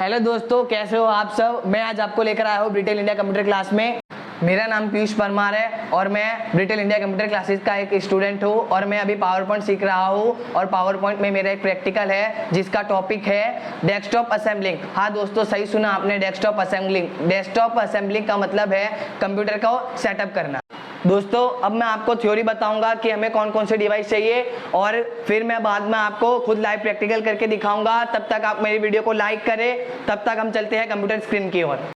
Hello दोस्तों, कैसे हो आप सब। मैं आज आपको लेकर आया हूँ ब्रिटेल इंडिया कंप्यूटर क्लास में। मेरा नाम पीयूष परमार है और मैं ब्रिटेल इंडिया कंप्यूटर क्लासेस का एक स्टूडेंट हूँ और मैं अभी पावर पॉइंट सीख रहा हूँ और पावर पॉइंट में मेरा एक प्रैक्टिकल है जिसका टॉपिक है डेस्कटॉप असेंबलिंग। हाँ दोस्तों, सही सुना आपने, डेस्कटॉप असेंबलिंग। डेस्कटॉप असेंबलिंग का मतलब है कंप्यूटर को सेटअप करना। दोस्तों, अब मैं आपको थ्योरी बताऊंगा कि हमें कौन कौन से डिवाइस चाहिए और फिर मैं बाद में आपको खुद लाइव प्रैक्टिकल करके दिखाऊंगा। तब तक आप मेरी वीडियो को लाइक करें। तब तक हम चलते हैं कंप्यूटर स्क्रीन की ओर।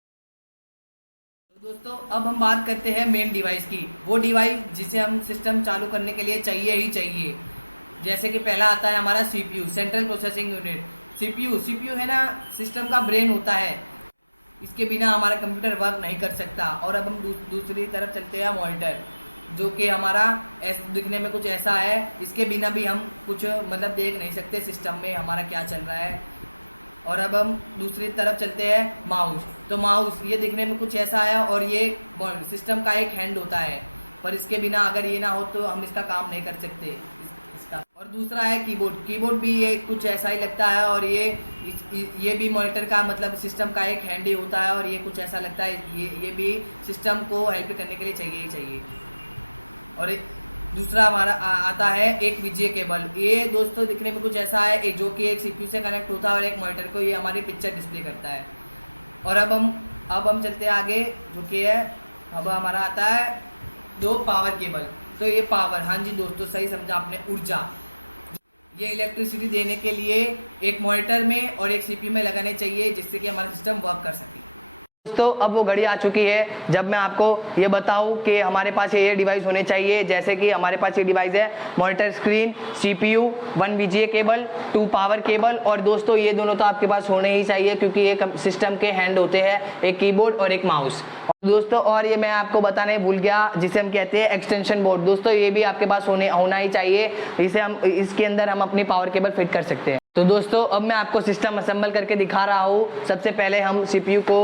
दोस्तों, अब वो घड़ी आ चुकी है जब मैं आपको ये बताऊं कि हमारे पास ये डिवाइस होने चाहिए। जैसे कि हमारे पास ये डिवाइस है monitor screen, CPU, 1 VGA cable, 2 power cable और दोस्तों ये दोनों तो आपके पास होने ही चाहिए क्योंकि ये सिस्टम के हैंड होते हैं, एक कीबोर्ड और एक माउस। दोस्तों और ये मैं आपको बताने भूल गया जिसे हम कहते हैं एक्सटेंशन बोर्ड। दोस्तों ये भी आपके पास होना ही चाहिए। इसके अंदर हम अपनी पावर केबल फिट कर सकते हैं। तो दोस्तों अब मैं आपको सिस्टम असेंबल करके दिखा रहा हूँ। सबसे पहले हम सीपीयू को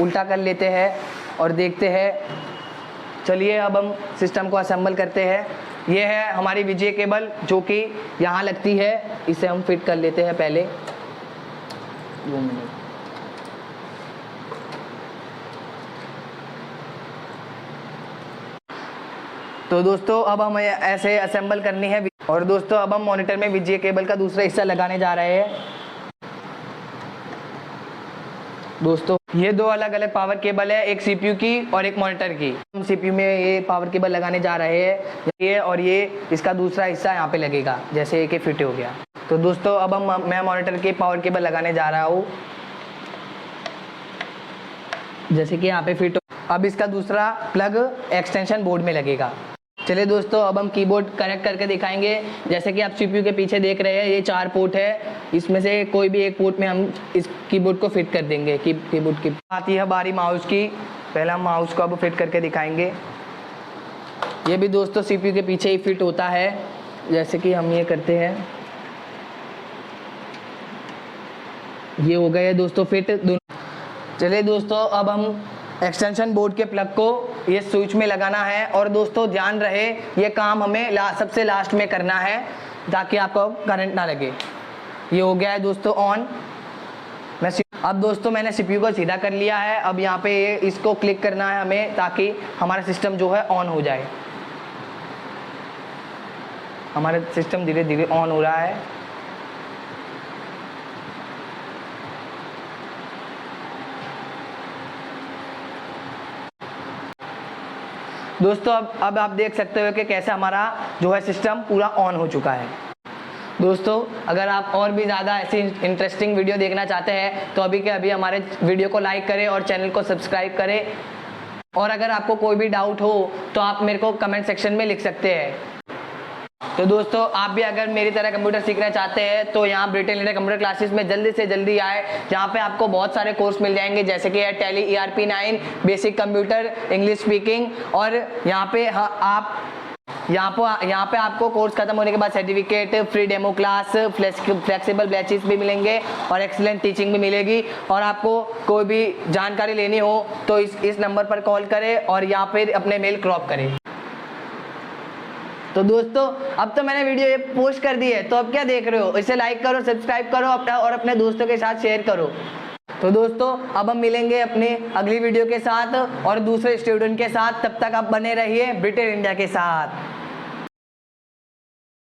उल्टा कर लेते हैं और देखते हैं। चलिए अब हम सिस्टम को असेंबल करते हैं। ये है हमारी VGA केबल जो कि यहाँ लगती है, इसे हम फिट कर लेते हैं पहले। 2 मिनट। तो दोस्तों अब हमें ऐसे असेंबल करनी है और दोस्तों अब हम मॉनिटर में VGA केबल का दूसरा हिस्सा लगाने जा रहे हैं। दोस्तों ये 2 अलग अलग पावर केबल है, एक सीपीयू की और एक मॉनिटर की। हम सीपीयू में ये पावर केबल लगाने जा रहे हैं, ये और ये इसका दूसरा हिस्सा यहाँ पे लगेगा, जैसे एक फिट हो गया। तो दोस्तों अब मैं मॉनिटर की पावर केबल लगाने जा रहा हूँ, जैसे कि यहाँ पे फिट हो। अब इसका दूसरा प्लग एक्सटेंशन बोर्ड में लगेगा। चलिए दोस्तों अब हम कीबोर्ड कनेक्ट करके दिखाएंगे। जैसे कि आप सीपीयू के पीछे देख रहे हैं, ये 4 पोर्ट है, इसमें से कोई भी एक पोर्ट में हम इस कीबोर्ड को फिट कर देंगे। कीबोर्ड की आती है बारी माउस की। पहले हम माउस को अब फिट करके दिखाएंगे। ये भी दोस्तों सीपीयू के पीछे ही फिट होता है, जैसे कि हम ये करते हैं। ये हो गए दोस्तों फिट दोनों। चलिए दोस्तों अब हम एक्सटेंशन बोर्ड के प्लग को ये स्विच में लगाना है और दोस्तों ध्यान रहे ये काम हमें सबसे लास्ट में करना है ताकि आपको करंट ना लगे। ये हो गया है दोस्तों ऑन। अब दोस्तों मैंने सीपीयू को सीधा कर लिया है। अब यहाँ पे इसको क्लिक करना है हमें ताकि हमारा सिस्टम जो है ऑन हो जाए। हमारा सिस्टम धीरे धीरे ऑन हो रहा है। दोस्तों अब आप देख सकते हो कि कैसे हमारा जो है सिस्टम पूरा ऑन हो चुका है। दोस्तों अगर आप और भी ज़्यादा ऐसी इंटरेस्टिंग वीडियो देखना चाहते हैं तो अभी के अभी हमारे वीडियो को लाइक करें और चैनल को सब्सक्राइब करें। और अगर आपको कोई भी डाउट हो तो आप मेरे को कमेंट सेक्शन में लिख सकते हैं। तो दोस्तों आप भी अगर मेरी तरह कंप्यूटर सीखना चाहते हैं तो यहाँ ब्रिटेल इंडिया कंप्यूटर क्लासेस में जल्दी से जल्दी आए। यहाँ पे आपको बहुत सारे कोर्स मिल जाएंगे, जैसे कि tally ERP9, basic computer, English speaking. और यहाँ पे आपको कोर्स खत्म होने के बाद certificate, free demo class, flexible batches भी मिलेंगे और एक्सीलेंट टीचिंग भी मिलेगी। और आपको कोई भी जानकारी लेनी हो तो इस नंबर पर कॉल करें और यहाँ पे अपने मेल क्रॉप करें। तो दोस्तों अब तो मैंने वीडियो ये पोस्ट कर दी है, तो अब क्या देख रहे हो, इसे लाइक करो, सब्सक्राइब करो और अपने दोस्तों के साथ शेयर करो। तो दोस्तों अब हम मिलेंगे अपने अगली वीडियो के साथ और दूसरे स्टूडेंट के साथ। तब तक आप बने रहिए ब्रिटेन इंडिया के साथ।